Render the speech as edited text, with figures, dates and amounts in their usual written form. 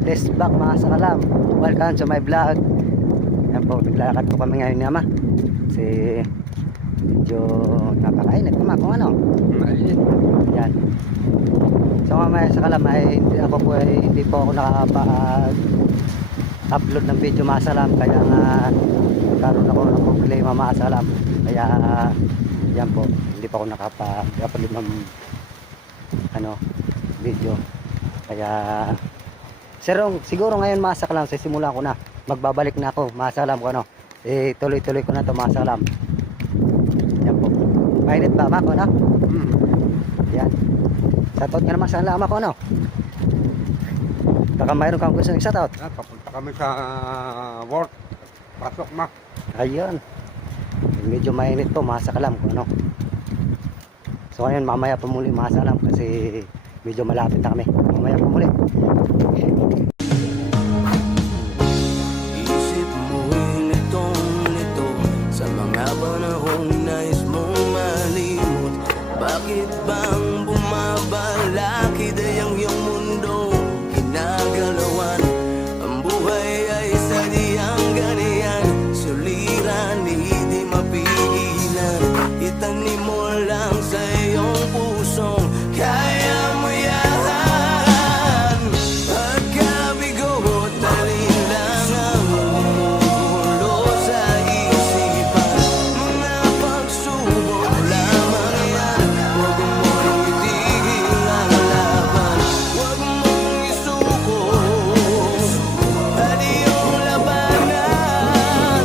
Test back mga sakalam. Welcome to my vlog. Yan po, naglalakad po kami ngayon naman. Kasi medyo napakainit naman kung ano. Yan. So mamaya sakalam ay ako po ay hindi po ako nakapag-upload ng video mga sakalam. Kaya nga karoon ako ng problema mga sakalam. Kaya yan po, hindi pa ako nakapag-upload ng video. Kaya siguro ngayon mga sakalam, simulan ko na, magbabalik na ako mga sakalam ko tuloy-tuloy ko na to mga sakalam. Yan po, mainit ba mako yan, shoutout nga naman sa lama ko baka mayroon kang gusto ng shoutout. Papunta kami sa work, pasok ma. Ayun, medyo mainit po mga sakalam ko so ngayon mamaya pa muli mga sakalam kasi medyo malapit na kami, mamaya pa muli. Isip mo'y nitong-nito sa mga panahong nais mong malimot. Bakit bang bumabalakid ay ang iyong mundo ginagalawan? Ang buhay ay sadyang ganyan, suliran hindi mapigilan. Itanim mo lang sa iyong pusong kaya mo yan. Pagkabigot alin lang ang bumubulo sa isipan. Mga pagsubok lamang yan, huwag mong itigil ang laban. Huwag mong isuko at iyong labanan.